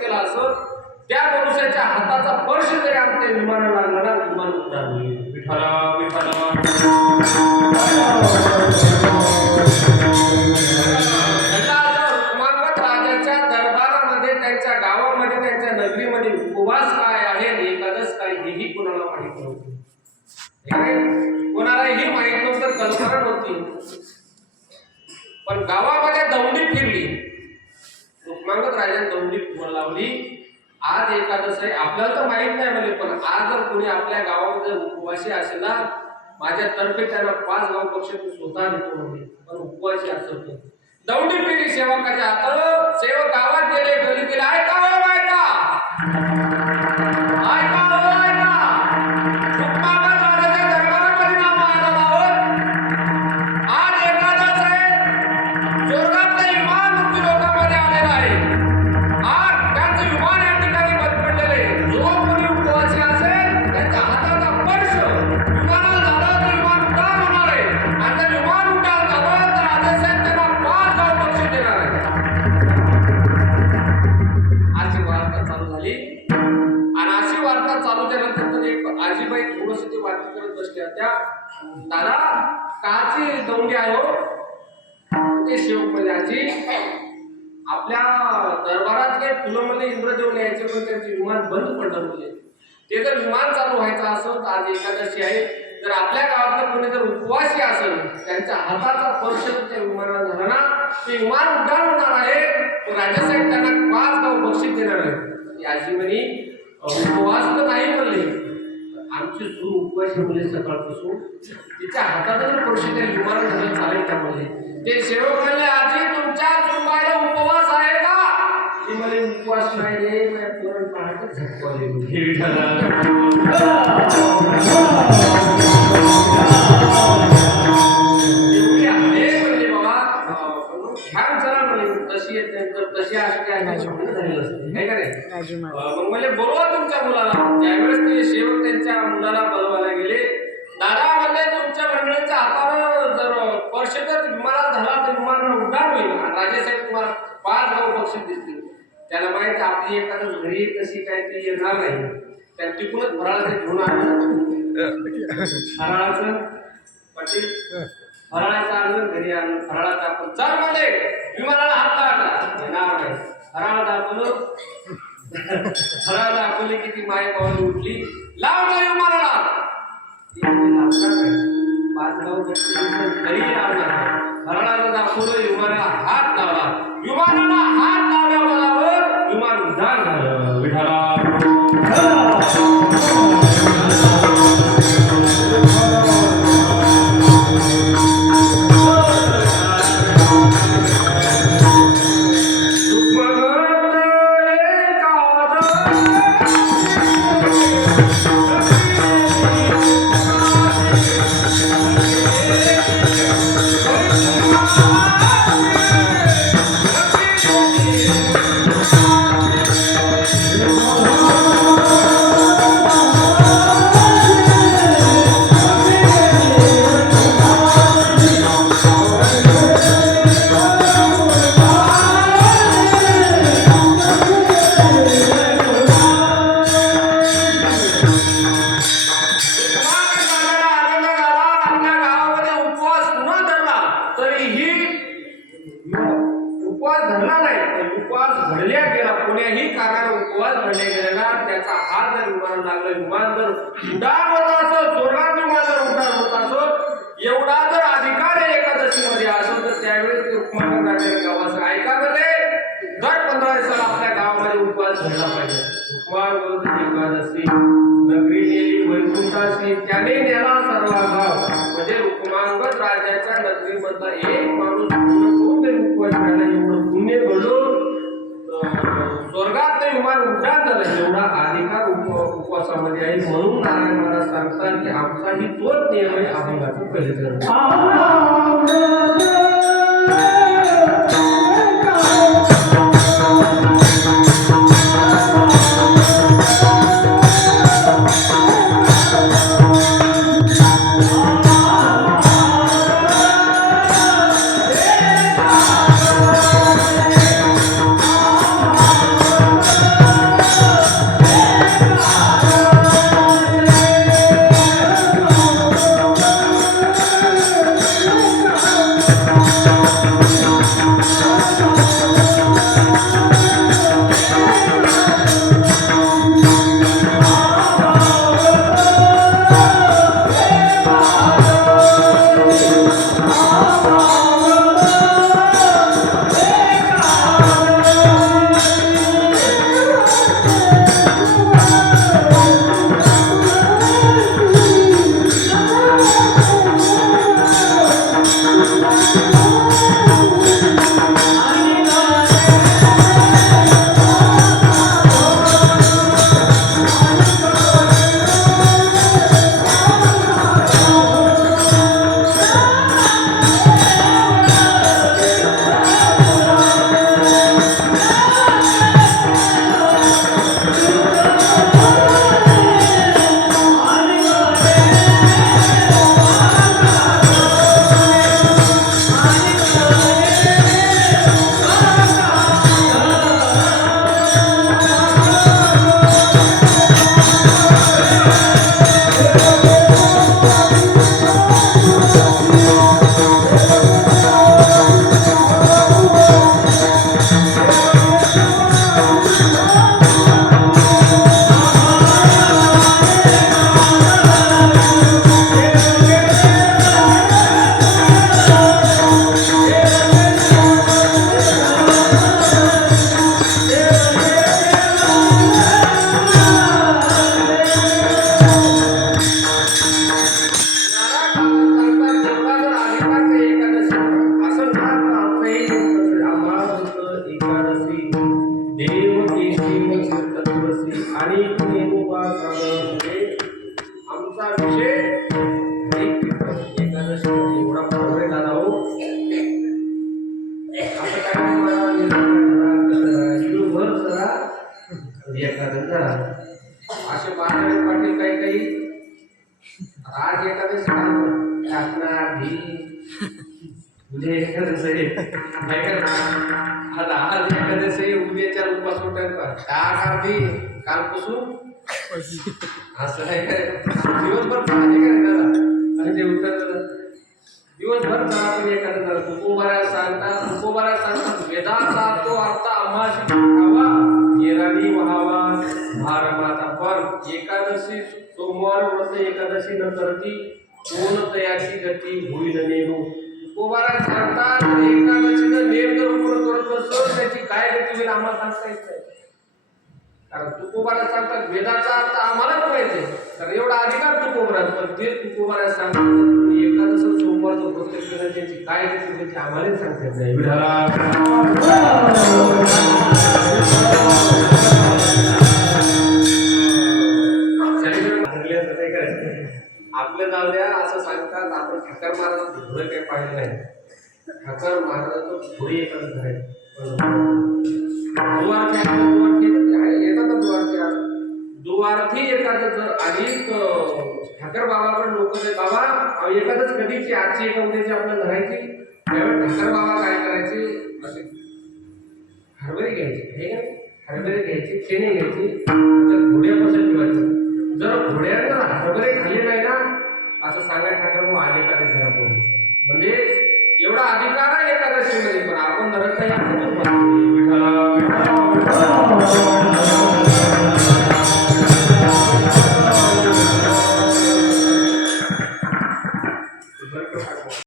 केला असत त्या मनुष्याच्या हाताचा स्पर्श जरी आमच्या विमानाला लागला ना विमान उडाले. विठ्ठला विठ्ठला राजाच्या दरबारामध्ये त्यांच्या गावामध्ये त्यांच्या नगरीमध्ये उपवास काय आहे एकादश काय हेही कोणाला माहित नव्हते. कोणालाही माहित नव्हतं, कल्पना नव्हती. पण गावामध्ये दौंडी फिरली, रुक्मांगद राजाने दौंडी लावली. आज एकादश आहे, आपल्याला तर माहित नाही म्हणजे, पण आज जर कोणी आपल्या गावामध्ये उपवासी असेल ना माझ्यातर्फे त्यांना 5 गाव पक्ष स्वतः देतो म्हणजे, पण उपवासी असेल तर दौंडी फिरली सेवकाच्या हातावर. सेवक गावात गेले, गली गेले, ऐका हो ऐका, ऐका हो ऐका, रुक्मांगद राजाच्या दरबारामध्ये नाम आलं आहोत. आज एकादश आहे, स्वर्गातलं विमान तुमच्या लोकांमध्ये आलेलं आहे. आज त्यांचं विमान या ठिकाणी बंद पडलेलं आहे. जो कोणी उपवासी असेल त्यांच्या हाताचा स्पर्श विमानाला झाला तर विमान उड्डाण होणार आहे. आणि जर विमान उड्डाण झालं तर राजासाहेब त्यांना 5 गाव बक्षीस देणार आहे. अशी वार्ता चालू झाली. आणि अशी वार्ता चालू झाल्यानंतर एक आजीबाई थोडस ते वार्ता करत बसल्या त्या, दादा काची दौंडी आहे हो? ते शेवक म्हणजे आजी आपल्या दरबारात काही फुलं मध्ये इंद्रदेव न्यायचे पण त्यांचे विमान बंद पडलं म्हणजे. ते जर विमान चालू व्हायचं असेल तर आज एकादशी आहे, जर आपल्या गावातलं कोणी जर उपवासी असेल त्यांच्या हाताचा स्पर्श त्या विमानाला झाला ना ते विमान उड्डाण होणार आहे. राजासाहेब त्यांना 5 गाव बक्षीस देणार आहे. आजी म्हणे उपवास तर नाही म्हणले, आमची सून उपवासी म्हणजे सकाळपासून तिच्या हाताचा स्पर्श त्या विमानाला झालं चालेल का म्हणले. ते सेवक म्हणले आजी तुमच्या सुनबाईला उपवास आहे का? ती म्हणे उपवास नाही रे, मी पुरण पाहतच झटकवले. एवढी आहे म्हणले बाबा ध्यान चला म्हणे, तशी येत नाही तर तशी अशी आहे झालेलं असतं नाही का रे. मग म्हणजे बोलवा तुमच्या मुलाला. त्यावेळेस ते सेवक त्यांच्या मुलाला बोलवायला गेले. दादा म्हणले तुमच्या मंडळीच्या हातानं जर स्पर्श जर विमानात झाला तर विमान उड्डाण होईल आणि राजेसाहेब तुम्हाला 5 गाव बक्षीस दिसतील. त्याला माहिती आपली एखादं घरी तशी काय ती येणार नाही. त्या तिकडूनच फराळाचं घेऊन आलं. फराळाचं पाटील फराळाचं आणलं घरी आणलं. फराळाचं आपण चल म्हणले विमानाला हात लागला येणार नाही. फराळ दाखवलं, फराळ दाखवली की ती माय पावली उठली, लावलं विमानाला. 5 गाव बक्षीस घरी लावणार. फराळाला दाखवलं, विमानाला हात लावला. विमानाला हात लावल्या बरोबर विमान उड्डाण झालं. विठाला उपवास धरला नाही, उपवास घडल्या गेला. कोण्याही कारणाने उपवास घडल्या गेला त्याचा हात जर विमान लागला, विमान जर उड्डाण होत असो, स्वर्गात विमान जर उड्डाण होत असो, एवढा जर अधिकार एकादशी मध्ये असेल तर त्यावेळेस रुक्मांगद राजाने गावाचं ऐका मध्ये दर 15 दिवसाला आपल्या गावामध्ये उपवास घडला पाहिजे. रुक्मांगद एकादशी नगरी नेली वैकुंठाशी, त्याने नेला सर्व गाव. म्हणजे रुक्मांगद राजाच्या नगरीमधला एक माणूस उपवास करायला एवढं पुण्य घडून स्वर्गात विमान उड्डाण झालं एवढा अधिकार उपवासामध्ये आहे. म्हणून नारायण महाराज सांगतात की आमचाही तोच नियम आहे अभंगाचा पहिले शिव चिंत तुळसी आणि म्हणजे आमचा विषय एकादशी एवढा प्रॉब्लेम झाला हो. असं काय भर जरा एकादश झाला असे बाळासाहेब पाटील काही काही आज एकादशी टाकणार म्हणजे एकादश आता आज एकादश उद्याच्या उपास उठायचा कालपासून असं आहे काय दिवसभर पाहिजे काय दादा आणि ते उठत दिवसभर पण एखादा तुकोबारा सांगतात वेदाचा तो अर्थ आम्हाशी व्हावा येराणी व्हावा भारमाता पण एकादशी सोमवार व्रत एकादशी न करती कोण तयाची गती होईल नेणू तुकोबारा सांगतात एकादशीचं नेम जर पूर्ण करत बसतो त्याची काय गती होईल आम्हाला सांगता येत नाही. कारण तुकोबारा सांगतात वेदाचा अर्थ आम्हालाच माहिती आहे तर एवढा अधिकार तुकोबारा पण ते तुकोबारा सांगतात एकादश सोमवारचं व्रत केलं त्याची काय गती त्याची आम्हालाच सांगता येत नाही. आपल्या जाऊ द्या असं सांगतात आपण ठाकर महाराज पुढे काही पाहिलं नाही. ठाकर महाराजाचं पुढे एखादं दुवार्थी एखादं जर अधिक ठाकर बाबाकडे लोक बाबा एखादच कधीची आजची एका उद्याची आपल्याला धरायची त्यावेळेस ठाकर बाबा काय करायचे असे हरभरे घ्यायचे हे हरभरे घ्यायचे चेने घ्यायची घोड्यापासून ठेवायचं जर घोड्यानं हरभरे खाल्ले नाही ना असं सांगायला ठाकर बाबा आज एखाद्या घरात म्हणजे एवढा अधिकार आहे एकादशीमध्ये पण आपण धरत नाही.